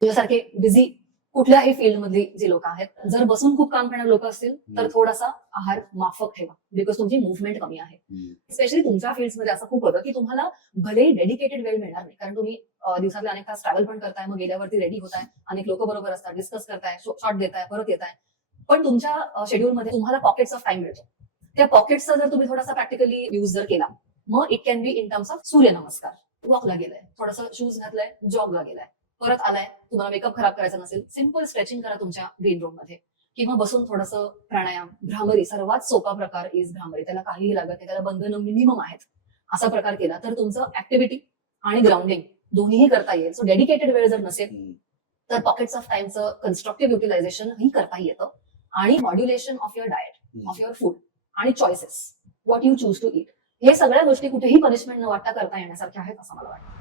तुझ्यासारखे busy कुठल्याही फील्डमधली जी लोक आहेत, जर बसून खूप काम करणारे लोक असतील तर थोडासा आहार माफक ठेवा, बिकॉज तुमची मुवमेंट कमी आहे. स्पेशली तुमच्या फील्डमध्ये असं खूप होतं की तुम्हाला भले डेडिकेटेड वेळ मिळणार नाही, कारण तुम्ही दिवसातले अनेक तास ट्रॅव्हल पण करताय, मग गेल्यावरती रेडी होताय, अनेक लोक बरोबर असतात, डिस्कस करताय, शॉर्ट देताय, परत येताय, पण तुमच्या शेड्यूलमध्ये तुम्हाला पॉकेट्स ऑफ टाइम मिळतो. त्या पॉकेट्सचा जर तुम्ही थोडासा प्रॅक्टिकली युज जर केला, मग it can be in terms of Suryanamaskar, वॉकला गेलाय, थोडंसं शूज घातलाय, जॉगला गेलाय, परत आलाय, तुम्हाला मेकअप खराब करायचा नसेल, सिंपल स्ट्रेचिंग करा तुमच्या ग्रीन रूम मध्ये, किंवा बसून थोडंसं प्राणायाम, भ्रामरी, सर्वात सोपा प्रकार इज भ्रामरी, त्याला काहीही लागत नाही, त्याला बंधनं मिनिमम आहेत. असा प्रकार केला तर तुमचं ऍक्टिव्हिटी आणि ग्राउंडिंग दोन्हीही करता येईल. सो डेडिकेटेड वेळ जर नसेल तर पॉकेट्स ऑफ टाइमचं कन्स्ट्रक्टिव्ह युटिलायझेशन ही करता येतं. आणि modulation of your diet, of your food आणि choices, what you choose to eat, हे सगळ्या गोष्टी कुठेही पनिशमेंट न वाटता करता येण्यासारख्या आहेत असं मला वाटतं.